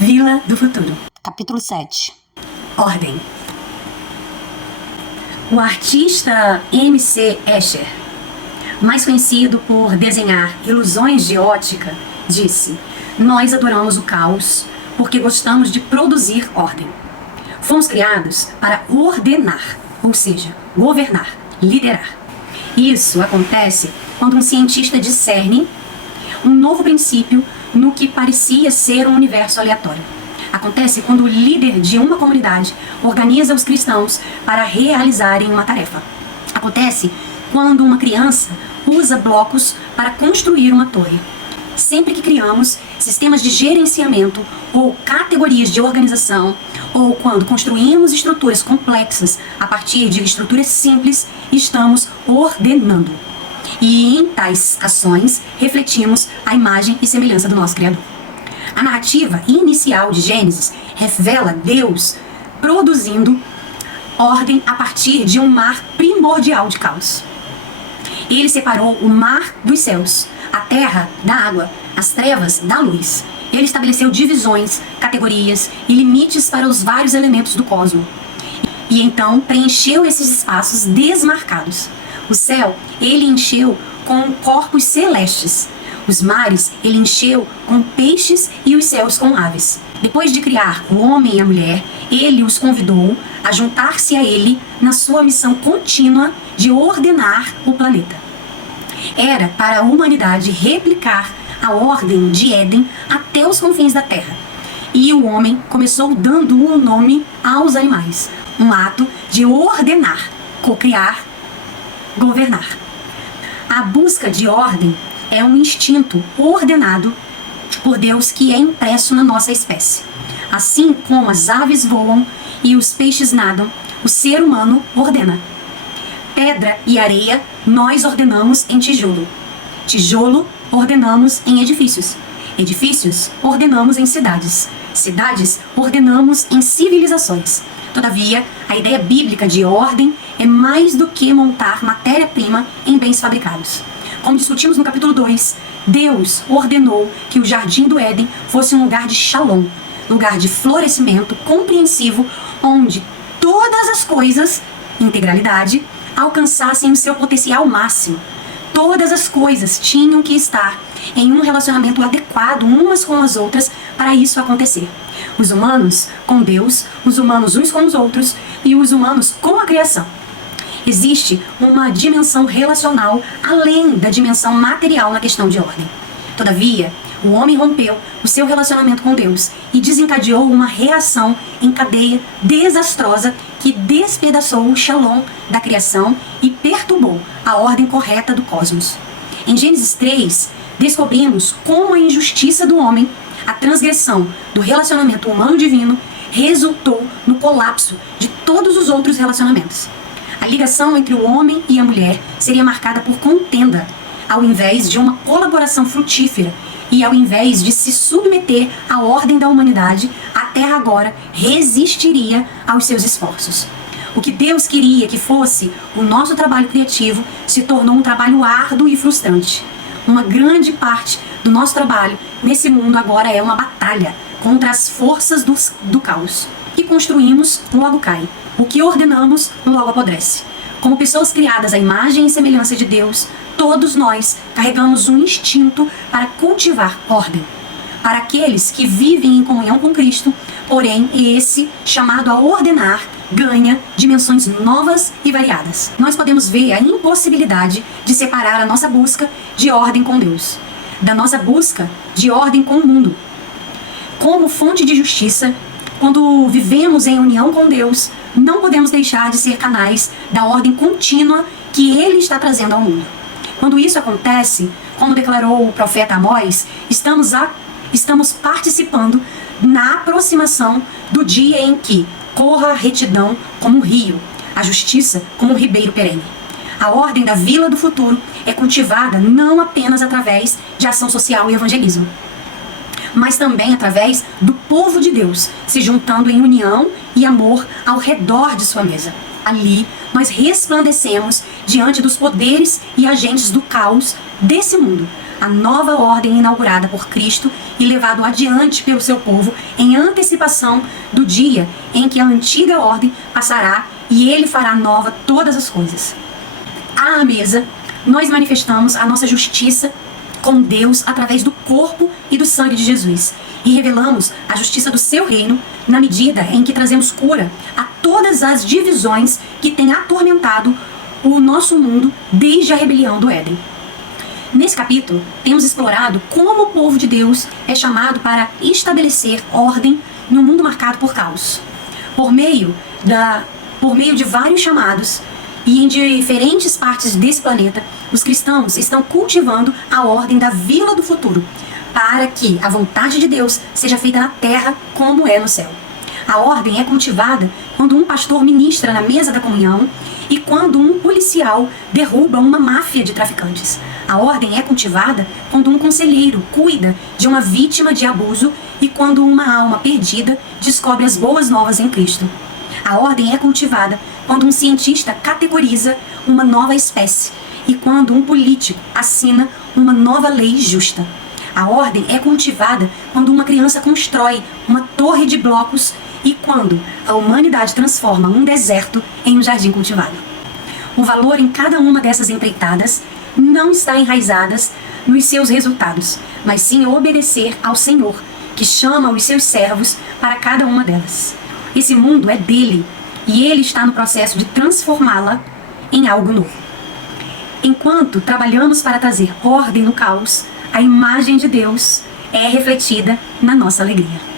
Vila do Futuro. Capítulo 7. Ordem. O artista M.C. Escher, mais conhecido por desenhar ilusões de ótica, disse: "Nós adoramos o caos porque gostamos de produzir ordem. Fomos criados para ordenar, ou seja, governar, liderar. Isso acontece quando um cientista discerne um novo princípio no que parecia ser um universo aleatório. Acontece quando o líder de uma comunidade organiza os cristãos para realizarem uma tarefa. Acontece quando uma criança usa blocos para construir uma torre. Sempre que criamos sistemas de gerenciamento ou categorias de organização, ou quando construímos estruturas complexas a partir de estruturas simples, estamos ordenando. E em tais ações refletimos a imagem e semelhança do nosso Criador." A narrativa inicial de Gênesis revela Deus produzindo ordem a partir de um mar primordial de caos. Ele separou o mar dos céus, a terra da água, as trevas da luz. Ele estabeleceu divisões, categorias e limites para os vários elementos do cosmos. E então preencheu esses espaços desmarcados. O céu, ele encheu com corpos celestes. Os mares, ele encheu com peixes e os céus com aves. Depois de criar o homem e a mulher, ele os convidou a juntar-se a ele na sua missão contínua de ordenar o planeta. Era para a humanidade replicar a ordem de Éden até os confins da terra. E o homem começou dando um nome aos animais. Um ato de ordenar, cocriar, governar. A busca de ordem é um instinto ordenado por Deus que é impresso na nossa espécie. Assim como as aves voam e os peixes nadam, o ser humano ordena. Pedra e areia nós ordenamos em tijolo. Tijolo ordenamos em edifícios. Edifícios ordenamos em cidades. Cidades ordenamos em civilizações. Todavia, a ideia bíblica de ordem é mais do que montar matéria-prima em bens fabricados. Como discutimos no capítulo 2, Deus ordenou que o Jardim do Éden fosse um lugar de shalom, lugar de florescimento compreensivo, onde todas as coisas, integralidade, alcançassem o seu potencial máximo. Todas as coisas tinham que estar em um relacionamento adequado umas com as outras para isso acontecer. Os humanos com Deus, os humanos uns com os outros e os humanos com a criação. Existe uma dimensão relacional além da dimensão material na questão de ordem. Todavia, o homem rompeu o seu relacionamento com Deus e desencadeou uma reação em cadeia desastrosa que despedaçou o shalom da criação e perturbou a ordem correta do cosmos. Em Gênesis 3, descobrimos como a injustiça do homem, a transgressão do relacionamento humano-divino, resultou no colapso de todos os outros relacionamentos. A ligação entre o homem e a mulher seria marcada por contenda, ao invés de uma colaboração frutífera, e ao invés de se submeter à ordem da humanidade, a Terra agora resistiria aos seus esforços. O que Deus queria que fosse o nosso trabalho criativo se tornou um trabalho árduo e frustrante. Uma grande parte do nosso trabalho nesse mundo agora é uma batalha contra as forças do caos. O que construímos logo cai. O que ordenamos logo apodrece. Como pessoas criadas à imagem e semelhança de Deus, todos nós carregamos um instinto para cultivar ordem. Para aqueles que vivem em comunhão com Cristo, porém, esse, chamado a ordenar, ganha dimensões novas e variadas. Nós podemos ver a impossibilidade de separar a nossa busca de ordem com Deus, da nossa busca de ordem com o mundo. Como fonte de justiça, quando vivemos em união com Deus, não podemos deixar de ser canais da ordem contínua que Ele está trazendo ao mundo. Quando isso acontece, como declarou o profeta Amós, estamos participando na aproximação do dia em que corra a retidão como um rio, a justiça como um ribeiro perene. A ordem da Vila do Futuro é cultivada não apenas através de ação social e evangelismo, mas também através do povo de Deus se juntando em união e amor ao redor de sua mesa. Ali, nós resplandecemos diante dos poderes e agentes do caos desse mundo, a nova ordem inaugurada por Cristo e levado adiante pelo seu povo em antecipação do dia em que a antiga ordem passará e ele fará nova todas as coisas. À mesa, nós manifestamos a nossa justiça com Deus através do corpo e do sangue de Jesus e revelamos a justiça do seu reino na medida em que trazemos cura a todas as divisões que têm atormentado o nosso mundo desde a rebelião do Éden. Nesse capítulo, temos explorado como o povo de Deus é chamado para estabelecer ordem em um mundo marcado por caos. Por meio de vários chamados e em diferentes partes desse planeta, os cristãos estão cultivando a ordem da vila do futuro, para que a vontade de Deus seja feita na terra como é no céu. A ordem é cultivada quando um pastor ministra na mesa da comunhão e quando um policial derruba uma máfia de traficantes. A ordem é cultivada quando um conselheiro cuida de uma vítima de abuso e quando uma alma perdida descobre as boas novas em Cristo. A ordem é cultivada quando um cientista categoriza uma nova espécie e quando um político assina uma nova lei justa. A ordem é cultivada quando uma criança constrói uma torre de blocos e quando a humanidade transforma um deserto em um jardim cultivado. O valor em cada uma dessas empreitadas não está enraizadas nos seus resultados, mas sim obedecer ao Senhor, que chama os seus servos para cada uma delas. Esse mundo é dele e ele está no processo de transformá-la em algo novo. Enquanto trabalhamos para trazer ordem no caos, a imagem de Deus é refletida na nossa alegria.